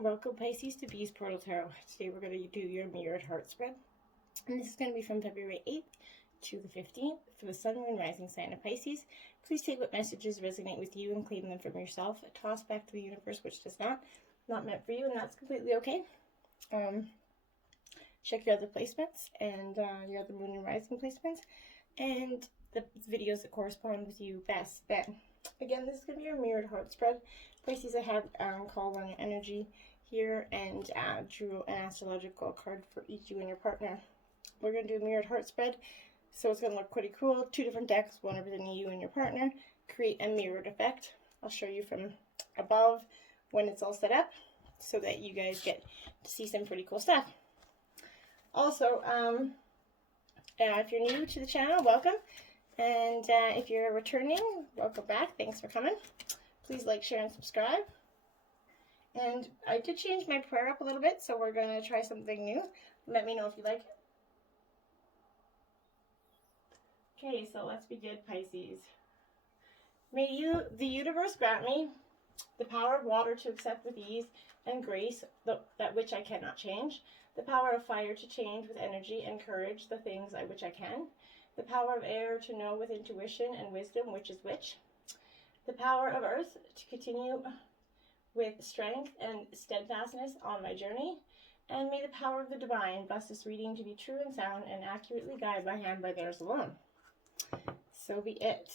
Welcome Pisces to Bees Portal Tarot. Today we're going to do your mirrored heart spread. And this is going to be from February 8th to the 15th for the Sun, Moon, Rising sign of Pisces. Please take what messages resonate with you and claim them from yourself. Toss back to the universe which does not meant for you, and that's completely okay. Check your other placements and your other Moon and Rising placements and the videos that correspond with you best then. Again, this is going to be your mirrored heart spread. Pisces, I have called on your energy here and drew an astrological card for each you and your partner. We're going to do a mirrored heart spread, so it's going to look pretty cool. Two different decks, one representing you and your partner. Create a mirrored effect. I'll show you from above when it's all set up so that you guys get to see some pretty cool stuff. Also, if you're new to the channel, welcome. And if you're returning, welcome back. Thanks for coming. Please like, share, and subscribe. And I did change my prayer up a little bit, so we're going to try something new. Let me know if you like it. Okay, so let's begin, Pisces. May the universe grant me the power of water to accept with ease and grace that which I cannot change, the power of fire to change with energy and courage the things which I can, the power of air to know with intuition and wisdom which is which, the power of earth to continue with strength and steadfastness on my journey, and may the power of the divine bless this reading to be true and sound and accurately guide my hand by theirs alone. So be it.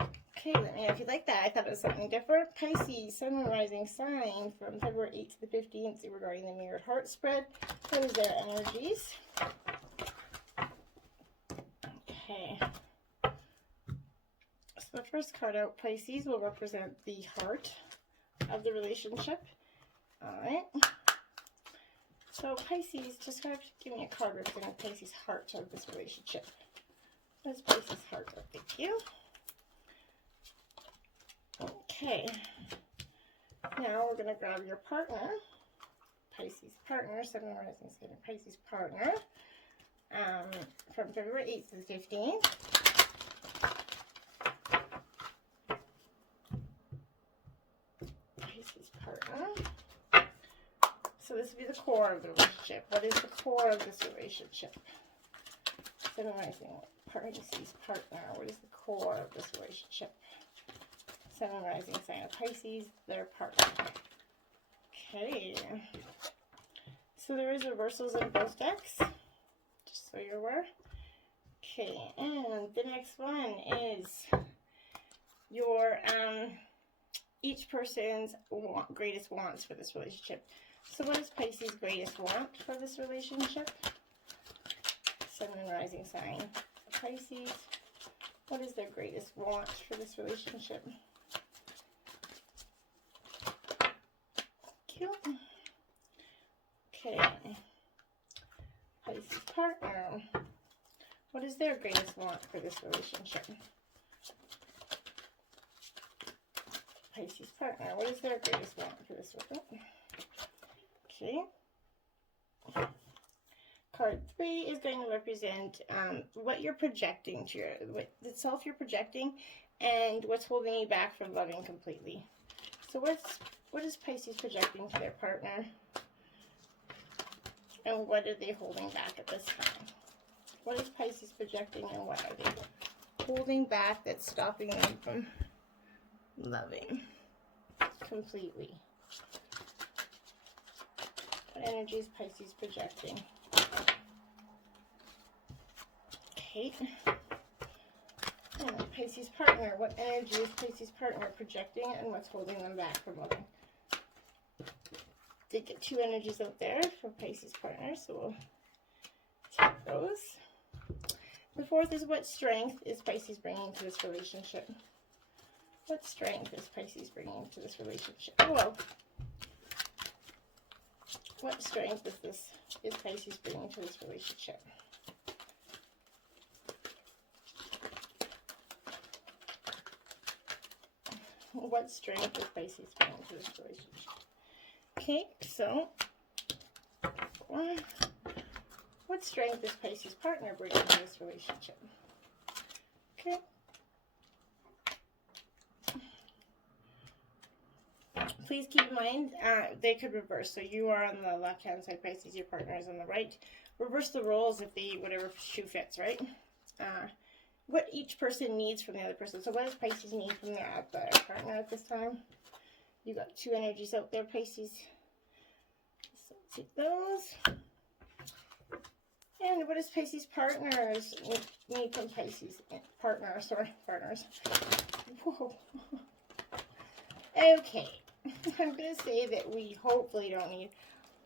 Okay, let me know if you like that. I thought it was something different. Pisces, Sun, Moon, Rising sign from February 8th to the 15th regarding the mirrored heart spread. What is their energies? Okay. So the first card out, Pisces, will represent the heart of the relationship. Alright. So Pisces, give me a card representing Pisces' heart of this relationship. What is Pisces' heart? Thank you. Okay. Now we're going to grab your partner. Pisces partner, Sun, Moon, Rising sign, Pisces partner. From February 8th to the 15th. Pisces partner. So this would be the core of the relationship. What is the core of this relationship? Sun, Moon, Rising, Pisces partner. What is the core of this relationship? Sun, Moon, Rising sign of Pisces, their partner. Okay. So there is reversals in both decks, just so you're aware. Okay, and the next one is your each person's greatest wants for this relationship. So what is Pisces' greatest want for this relationship? Sun, Moon, Rising sign of Pisces. What is their greatest want for this relationship? Cute. Okay. Pisces partner. What is their greatest want for this relationship? Pisces partner. What is their greatest want for this relationship? Okay. Card 3 is going to represent what you're projecting to the self you're projecting and what's holding you back from loving completely. So what is Pisces projecting to their partner? And what are they holding back at this time? What is Pisces projecting and what are they holding back that's stopping them from loving completely? What energy is Pisces projecting? Okay. And Pisces partner. What energy is Pisces partner projecting and what's holding them back from loving? Did get two energies out there for Pisces partner, so we'll take those. The fourth is what strength is Pisces bringing to this relationship? What strength is Pisces bringing to this relationship? Oh, well. What strength is Pisces bringing to this relationship? What strength is Pisces bringing to this relationship? Okay, so what strength is Pisces partner bringing to this relationship? Okay. please keep in mind, they could reverse. So you are on the left-hand side, Pisces, your partner is on the right. Reverse the roles if they, whatever shoe fits, right? What each person needs from the other person. So what does Pisces need from their partner at this time? You got two energies out there, Pisces. So take those. And what does Pisces partners need from Pisces? Partners. Whoa. Okay. I'm going to say that we hopefully don't need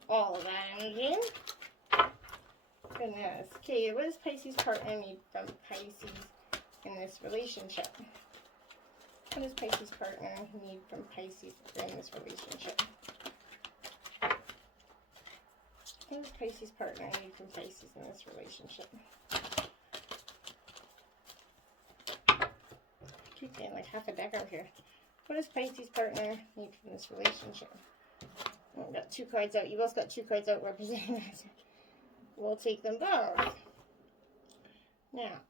all of that energy. Goodness. Okay, what does Pisces partner need from Pisces in this relationship? What does Pisces partner need from Pisces in this relationship? What does Pisces partner need from Pisces in this relationship? I keep getting like half a deck out here. What does Pisces partner need from this relationship? Oh, I've got two cards out. You both got two cards out representing that. We'll take them both. Now,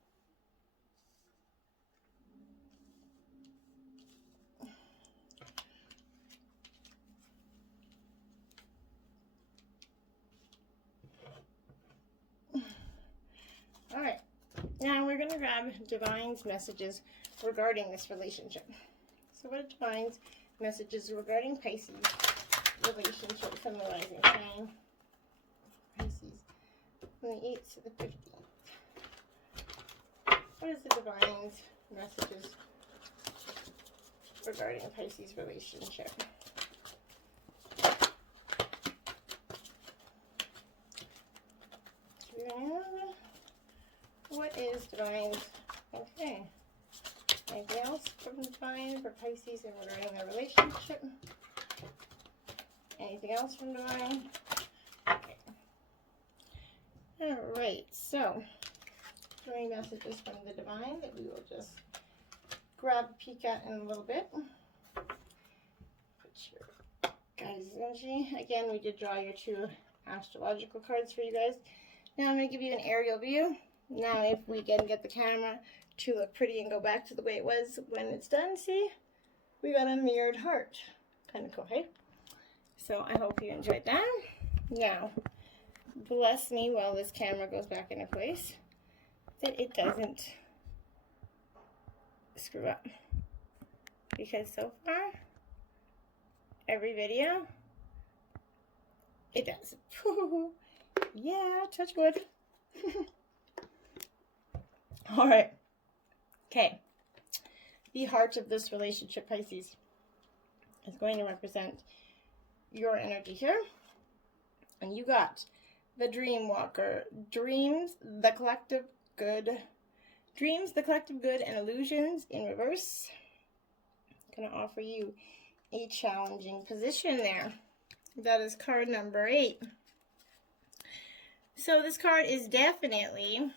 all right. Now we're going to grab Divine's messages regarding this relationship. So what are Divine's messages regarding Pisces relationship from the rising sign? Pisces. From the 8th to the 15th. What is the Divine's messages regarding Pisces relationship? What is Divine's? Okay. Anything else from Divine for Pisces and regarding their relationship? Anything else from Divine? Okay. Alright, so 3 messages from the Divine that we will just grab a peek at in a little bit. Put your guys' energy. Again, we did draw your 2 astrological cards for you guys. Now I'm going to give you an aerial view. Now if we can get the camera to look pretty and go back to the way it was when it's done, see? We got a mirrored heart. Kind of cool, hey? So I hope you enjoyed that. Now, bless me while this camera goes back into place that it doesn't screw up. Because so far, every video, it does. Yeah, touch wood. All right. Okay. The heart of this relationship, Pisces, is going to represent your energy here. And you got the Dream Walker. Dreams, the collective good. Dreams, the collective good and illusions in reverse. I'm going to offer you a challenging position there. That is card number 8. So this card is definitely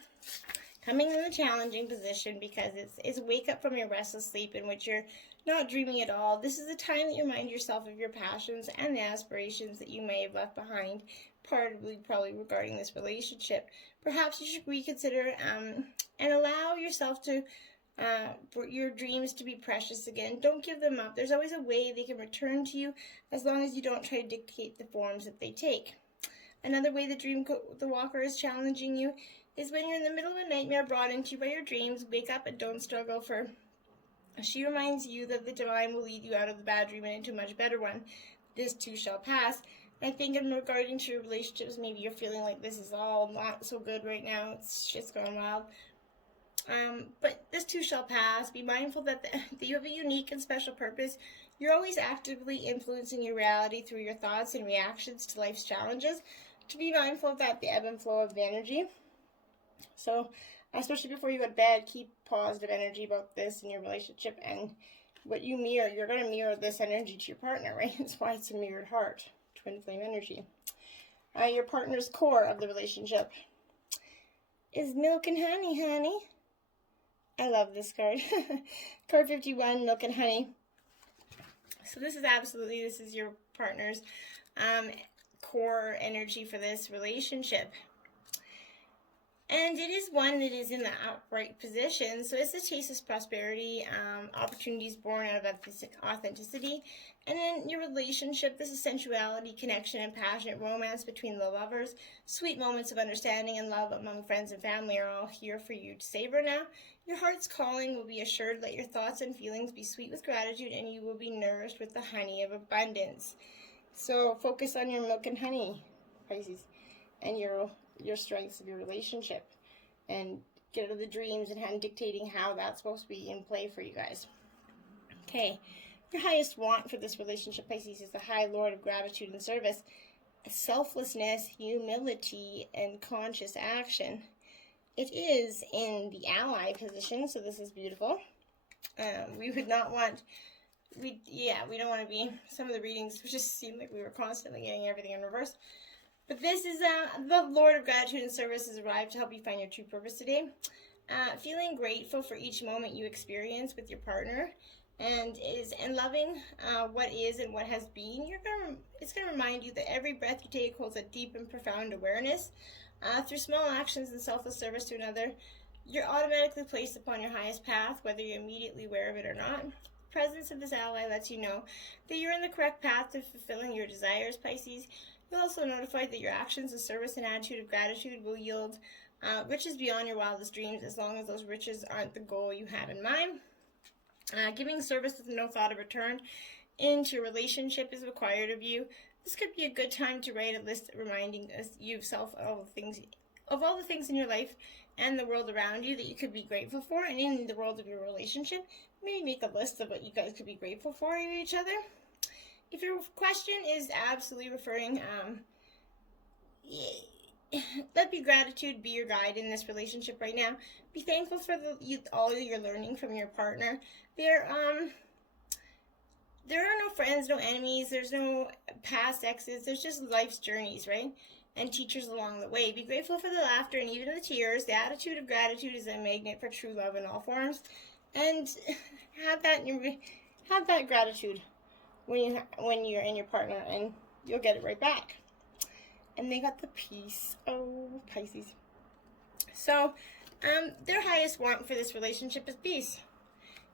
coming in a challenging position because it's wake up from your restless sleep in which you're not dreaming at all. This is the time that you remind yourself of your passions and the aspirations that you may have left behind, probably regarding this relationship. Perhaps you should reconsider and allow yourself to for your dreams to be precious again. Don't give them up. There's always a way they can return to you as long as you don't try to dictate the forms that they take. Another way the Walker is challenging you is when you're in the middle of a nightmare brought into you by your dreams. Wake up and don't struggle, for she reminds you that the Divine will lead you out of the bad dream and into a much better one. This too shall pass. I think in regarding to your relationships, maybe you're feeling like this is all not so good right now. It's just going wild. But this too shall pass. Be mindful that you have a unique and special purpose. You're always actively influencing your reality through your thoughts and reactions to life's challenges. To be mindful of that, the ebb and flow of the energy. So, especially before you go to bed, keep positive energy about this in your relationship. And what you mirror, you're going to mirror this energy to your partner, right? That's why it's a mirrored heart, twin flame energy. Your partner's core of the relationship is milk and honey. I love this card. Card 51, milk and honey. So this is your partner's core energy for this relationship. And it is one that is in the upright position. So it's the chase of prosperity, opportunities born out of authenticity. And then your relationship, this is sensuality, connection, and passionate romance between the lovers. Sweet moments of understanding and love among friends and family are all here for you to savor now. Your heart's calling will be assured. Let your thoughts and feelings be sweet with gratitude, and you will be nourished with the honey of abundance. So focus on your milk and honey, Pisces, and your strengths of your relationship, and get out of the dreams and dictating how that's supposed to be in play for you guys. Okay, your highest want for this relationship, Pisces, is the high lord of gratitude and service, selflessness, humility, and conscious action. It is in the ally position, so this is beautiful. We would not want, we don't want to be, some of the readings just seemed like we were constantly getting everything in reverse. But this is, the Lord of Gratitude and Service has arrived to help you find your true purpose today. Feeling grateful for each moment you experience with your partner, and loving what is and what has been. It's going to remind you that every breath you take holds a deep and profound awareness. Through small actions and selfless service to another, you're automatically placed upon your highest path, whether you're immediately aware of it or not. The presence of this ally lets you know that you're in the correct path to fulfilling your desires, Pisces. You're also notified that your actions of service and attitude of gratitude will yield riches beyond your wildest dreams, as long as those riches aren't the goal you have in mind. Giving service with no thought of return into a relationship is required of you. This could be a good time to write a list reminding yourself of all the things in your life and the world around you that you could be grateful for, and in the world of your relationship, maybe make a list of what you guys could be grateful for in each other. If your question is absolutely referring, let gratitude be your guide in this relationship right now. Be thankful for all you're learning from your partner. There are no friends, no enemies, there's no past exes, there's just life's journeys, right? And teachers along the way. Be grateful for the laughter and even the tears. The attitude of gratitude is a magnet for true love in all forms. And have that gratitude when you're in your partner, and you'll get it right back. And they got the peace. Oh, Pisces. So, their highest want for this relationship is peace.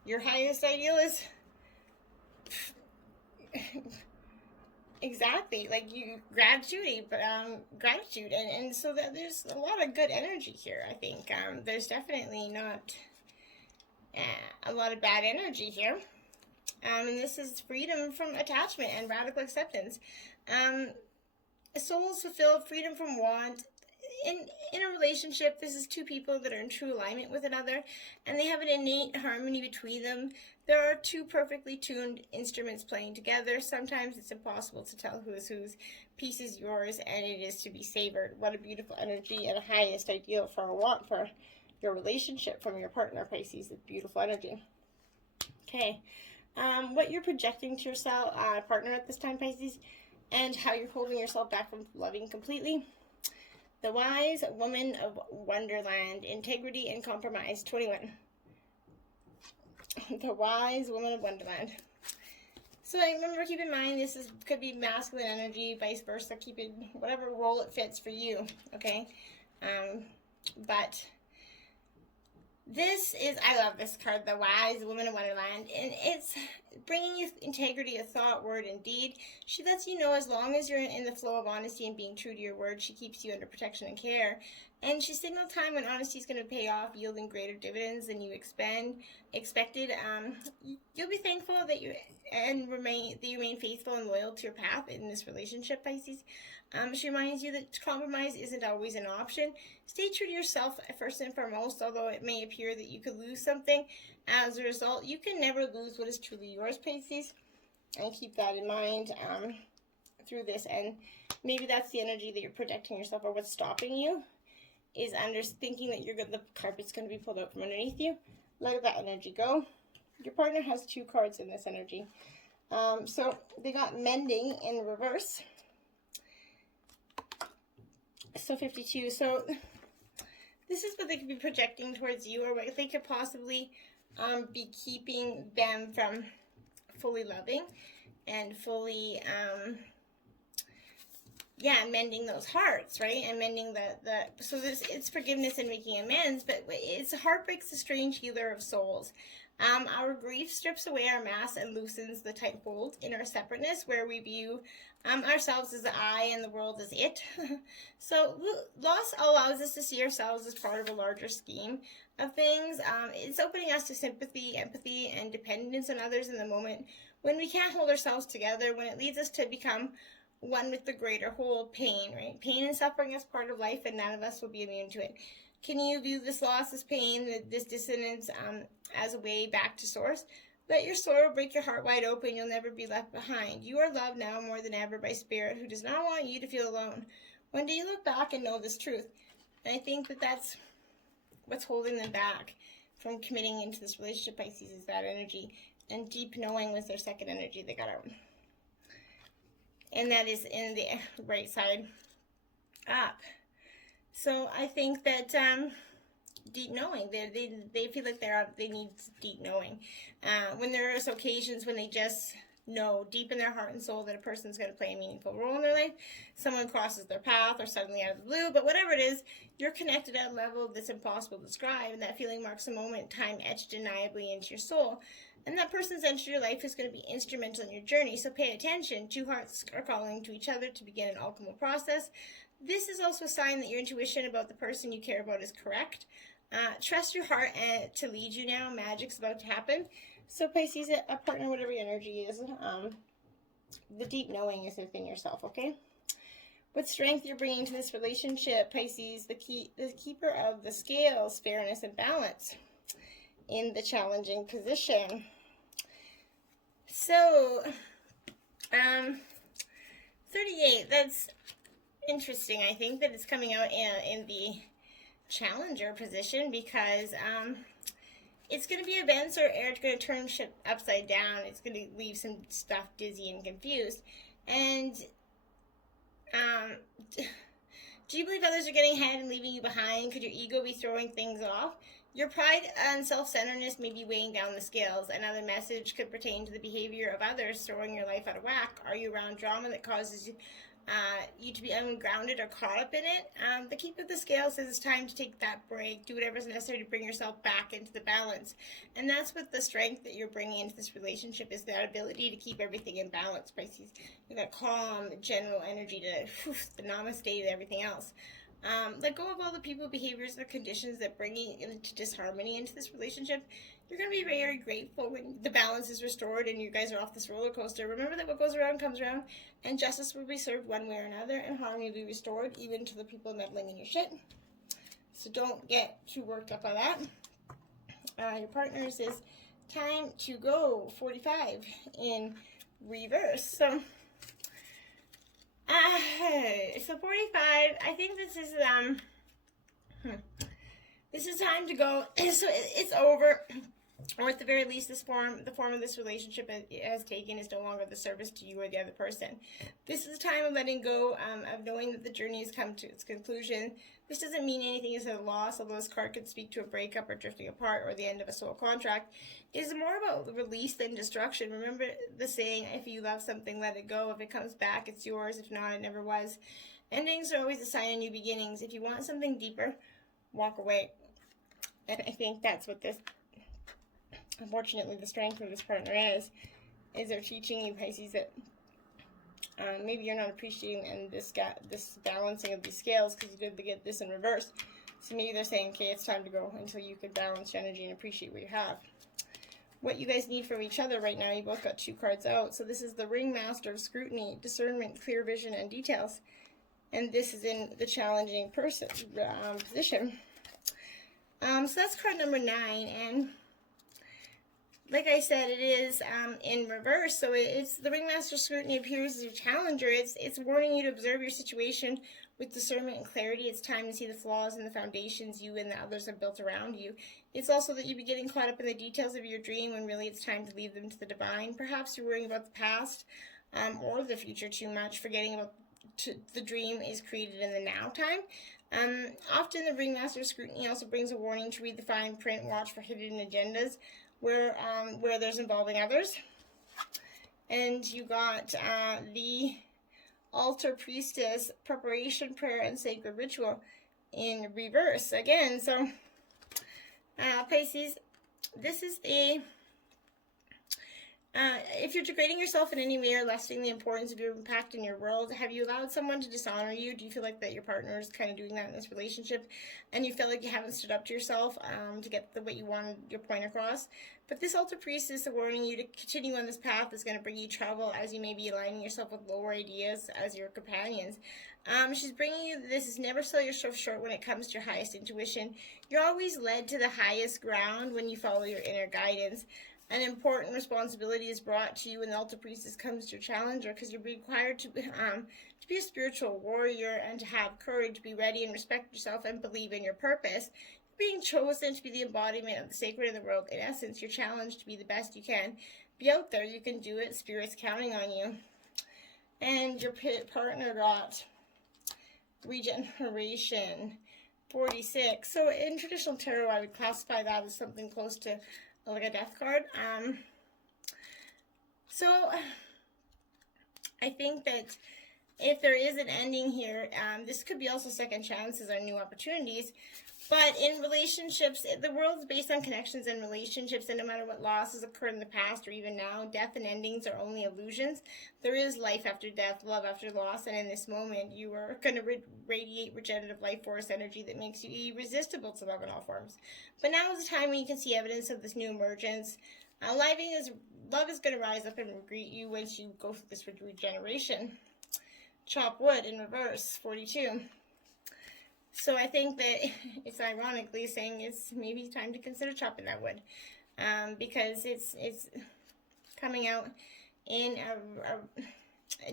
Your highest ideal is exactly like gratitude, and so that there's a lot of good energy here. I think there's definitely not a lot of bad energy here. And this is freedom from attachment and radical acceptance. Souls fulfilled, freedom from want. In a relationship, this is two people that are in true alignment with another, and they have an innate harmony between them. There are two perfectly tuned instruments playing together. Sometimes it's impossible to tell who is whose. Peace is yours, and it is to be savored. What a beautiful energy and a highest ideal for a want for your relationship from your partner, Pisces. It's beautiful energy. Okay. What you're projecting to yourself, partner at this time, Pisces, and how you're holding yourself back from loving completely. The Wise Woman of Wonderland, Integrity and Compromise, 21. The Wise Woman of Wonderland. So remember, keep in mind, could be masculine energy, vice versa. Keep it whatever role it fits for you, okay? But this is, I love this card, the Wise Woman of Wonderland, and it's bringing you integrity of thought, word, and deed. She lets you know as long as you're in the flow of honesty and being true to your word, she keeps you under protection and care. And she signaled time when honesty is going to pay off, yielding greater dividends than you expected. You'll be thankful that you remain faithful and loyal to your path in this relationship, Pisces. She reminds you that compromise isn't always an option. Stay true to yourself first and foremost, although it may appear that you could lose something. As a result, you can never lose what is truly yours, Pisces. And keep that in mind through this. And maybe that's the energy that you're protecting yourself, or what's stopping you is thinking that the carpet's going to be pulled out from underneath you. Let that energy go. Your partner has two cards in this energy. So they got mending in reverse. So 52. So this is what they could be projecting towards you, or what they could possibly be keeping them from fully loving and fully mending those hearts, right? And mending so it's forgiveness and making amends, but it's heartbreak's a strange healer of souls. Our grief strips away our mask and loosens the tight hold in our separateness, where we view ourselves as the I and the world as it. So loss allows us to see ourselves as part of a larger scheme of things. It's opening us to sympathy, empathy, and dependence on others in the moment when we can't hold ourselves together, when it leads us to become one with the greater whole. Pain, right? Pain and suffering is part of life, and none of us will be immune to it. Can you view this loss as pain, this dissonance, as a way back to source? Let your sorrow break your heart wide open. You'll never be left behind. You are loved now more than ever by Spirit, who does not want you to feel alone. One day you look back and know this truth. And I think that that's what's holding them back from committing into this relationship, Pisces, is that energy. And deep knowing was their second energy they got out. And that is in the right side up. So I think that deep knowing, they feel like they need deep knowing. When there's occasions when they just know deep in their heart and soul that a person's going to play a meaningful role in their life, someone crosses their path or suddenly out of the blue, but whatever it is, you're connected at a level that's impossible to describe, and that feeling marks a moment in time etched undeniably into your soul. And that person's entered your life is going to be instrumental in your journey, so pay attention. Two hearts are calling to each other to begin an alchemical process. This is also a sign that your intuition about the person you care about is correct. Trust your heart to lead you now. Magic's about to happen. So Pisces, a partner, whatever your energy is, the deep knowing is within yourself, okay? What strength you're bringing to this relationship, Pisces, the keeper of the scales, fairness and balance in the challenging position. So, 38, that's interesting. I think that it's coming out in the challenger position because it's going to be events or air going to turn shit upside down. It's going to leave some stuff dizzy and confused. And do you believe others are getting ahead and leaving you behind? Could your ego be throwing things off? Your pride and self-centeredness may be weighing down the scales. Another message could pertain to the behavior of others throwing your life out of whack. Are you around drama that causes you to be ungrounded or caught up in it? The keeper of the scale says it's time to take that break. Do whatever is necessary to bring yourself back into the balance. And that's what the strength that you're bringing into this relationship is, that ability to keep everything in balance, Pisces. That calm, general energy to the namaste to everything else. Let go of all the people, behaviors, or conditions that bring you into disharmony into this relationship. You're going to be very grateful when the balance is restored and you guys are off this roller coaster. Remember that what goes around comes around, and justice will be served one way or another, and harmony will be restored, even to the people meddling in your shit. So don't get too worked up on that. Your partners is time to go 45 in reverse. So 45, I think this is time to go. So it's over, or at the very least, the form of this relationship it has taken is no longer the service to you or the other person. This is a time of letting go, of knowing that the journey has come to its conclusion. This doesn't mean anything is a loss, although this card could speak to a breakup or drifting apart or the end of a soul contract. It's more about release than destruction. Remember the saying, if you love something, let it go. If it comes back, it's yours. If not, it never was. Endings are always a sign of new beginnings. If you want something deeper, walk away. And I think that's what this, unfortunately, the strength of this partner is they're teaching you, Pisces, that maybe you're not appreciating and this balancing of these scales because you did get this in reverse. So maybe they're saying, okay, it's time to go until you can balance your energy and appreciate what you have. What you guys need from each other right now, you both got 2 cards out. So this is the Ringmaster of Scrutiny, Discernment, Clear Vision, and Details. And this is in the challenging position. So that's card number 9. And like I said, it is in reverse. So it's the Ringmaster Scrutiny appears as your challenger. It's warning you to observe your situation with discernment and clarity. It's time to see the flaws in the foundations you and the others have built around you. It's also that you be getting caught up in the details of your dream when really it's time to leave them to the divine. Perhaps you're worrying about the past or the future too much, forgetting about the dream is created in the now time. Often the Ringmaster Scrutiny also brings a warning to read the fine print, watch for hidden agendas where there's involving others. And you got the Altar Priestess, Preparation Prayer, and Sacred Ritual in reverse again. So, Pisces, this is a... if you're degrading yourself in any way or lessening the importance of your impact in your world, have you allowed someone to dishonor you? Do you feel like that your partner is kind of doing that in this relationship, and you feel like you haven't stood up to yourself to get what you wanted, your point across? But this Altar Priestess is warning you to continue on this path is going to bring you trouble, as you may be aligning yourself with lower ideas as your companions. She's bringing you this is never sell yourself short when it comes to your highest intuition. You're always led to the highest ground when you follow your inner guidance. An important responsibility is brought to you when the Altar Priestess comes to your challenger, because you're required to be a spiritual warrior and to have courage, be ready and respect yourself and believe in your purpose. You're being chosen to be the embodiment of the sacred in the world. In essence, you're challenged to be the best you can. Be out there. You can do it. Spirit's counting on you. And your partner got Regeneration 46. So in traditional tarot, I would classify that as something close to like a death card. So I think that if there is an ending here, this could be also second chances or new opportunities. But in relationships, the world is based on connections and relationships, and no matter what losses occurred in the past or even now, death and endings are only illusions. There is life after death, love after loss, and in this moment, you are going to radiate regenerative life force energy that makes you irresistible to love in all forms. But now is the time when you can see evidence of this new emergence. Love is going to rise up and greet you once you go through this regeneration. Chop wood in reverse, 42. So I think that it's ironically saying it's maybe time to consider chopping that wood, because it's coming out in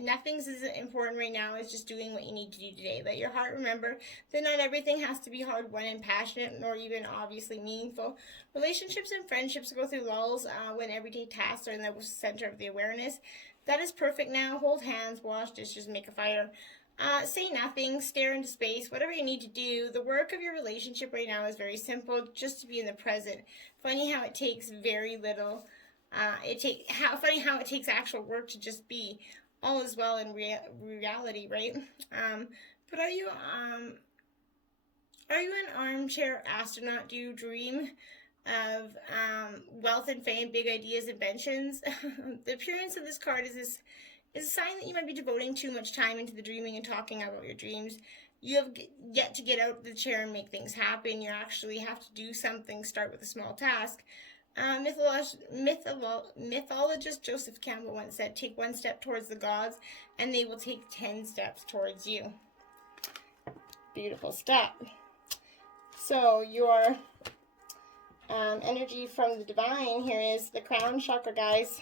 nothing's as important right now as just doing what you need to do today. Let your heart remember that not everything has to be hard-won and passionate, nor even obviously meaningful. Relationships and friendships go through lulls when everyday tasks are in the center of the awareness. That is perfect now. Hold hands, wash dishes, make a fire. Say nothing, stare into space, whatever you need to do. The work of your relationship right now is very simple, just to be in the present. Funny how it takes very little. Funny how it takes actual work to just be. All is well in reality, right? But are you an armchair astronaut? Do you dream of wealth and fame, big ideas, inventions? The appearance of this card is a sign that you might be devoting too much time into the dreaming and talking about your dreams. You have yet to get out of the chair and make things happen. You actually have to do something, start with a small task. Mythologist Joseph Campbell once said, take one step towards the gods and they will take 10 steps towards you. Beautiful stuff. So your energy from the divine here is the crown chakra, guys.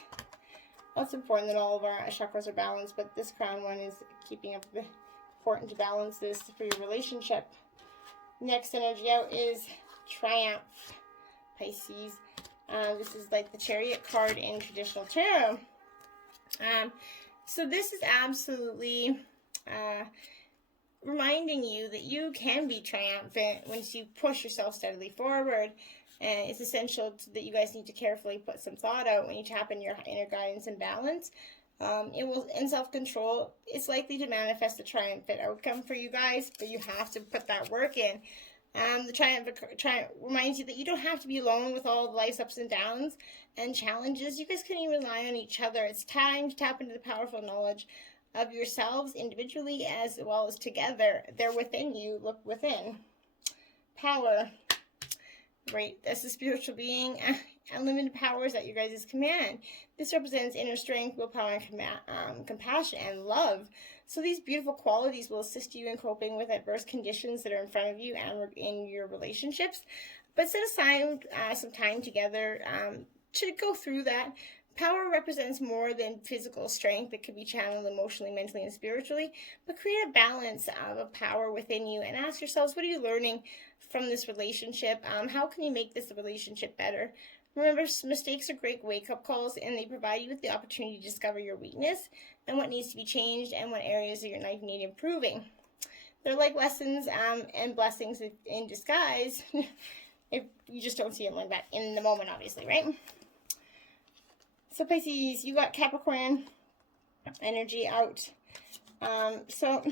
Well, it's important that all of our chakras are balanced, but this crown one is keeping up the important to balance this for your relationship. Next energy out is Triumph, Pisces. This is like the Chariot card in traditional tarot. So this is absolutely reminding you that you can be triumphant once you push yourself steadily forward. And it's essential that you guys need to carefully put some thought out when you tap in your inner guidance and balance. In self-control, it's likely to manifest a triumphant outcome for you guys, but you have to put that work in. The triumph reminds you that you don't have to be alone with all of life's ups and downs and challenges. You guys can even rely on each other. It's time to tap into the powerful knowledge of yourselves individually as well as together. They're within you. Look within. Power. Right, that's the spiritual being, unlimited powers at your guys' command. This represents inner strength, willpower, and compassion and love. So these beautiful qualities will assist you in coping with adverse conditions that are in front of you and in your relationships. But set aside some time together to go through that. Power represents more than physical strength. It could be channeled emotionally, mentally, and spiritually. But create a balance of a power within you and ask yourselves, what are you learning from this relationship? How can you make this relationship better? Remember, mistakes are great wake-up calls, and they provide you with the opportunity to discover your weakness and what needs to be changed and what areas of your life need improving. They're like lessons and blessings in disguise if you just don't see them like that in the moment, obviously, right? So Pisces, you got Capricorn energy out. So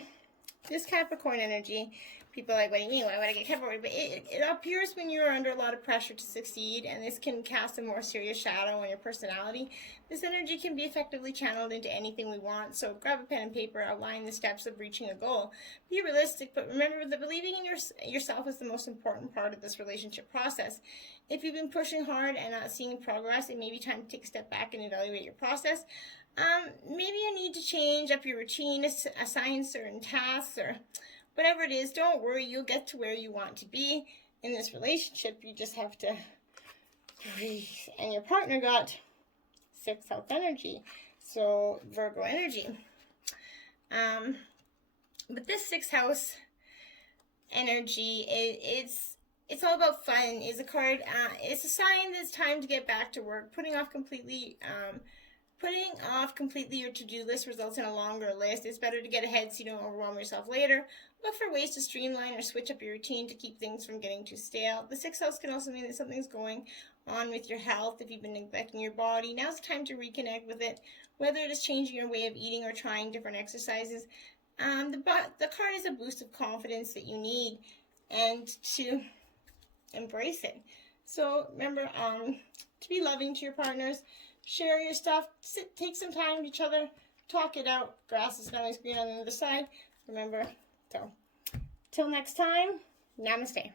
this Capricorn energy, people are like, what do you mean? Why would I get Capricorn? But it appears when you're under a lot of pressure to succeed, and this can cast a more serious shadow on your personality. This energy can be effectively channeled into anything we want. So grab a pen and paper, outline the steps of reaching a goal. Be realistic, but remember that believing in yourself is the most important part of this relationship process. If you've been pushing hard and not seeing progress, it may be time to take a step back and evaluate your process. Maybe you need to change up your routine, assign certain tasks, or whatever it is. Don't worry, you'll get to where you want to be in this relationship. You just have to breathe. And your partner got 6th house energy, so Virgo energy. But this 6th house energy, it's all about fun. Is a card. It's a sign that it's time to get back to work. Putting off completely your to-do list results in a longer list. It's better to get ahead so you don't overwhelm yourself later. Look for ways to streamline or switch up your routine to keep things from getting too stale. The 6th house can also mean that something's going on with your health. If you've been neglecting your body, now's the time to reconnect with it, whether it is changing your way of eating or trying different exercises. The card is a boost of confidence that you need and to embrace it. So remember to be loving to your partners. Share your stuff. Take some time with each other. Talk it out. Grass is not always green on the other side. Remember. So, till next time, namaste.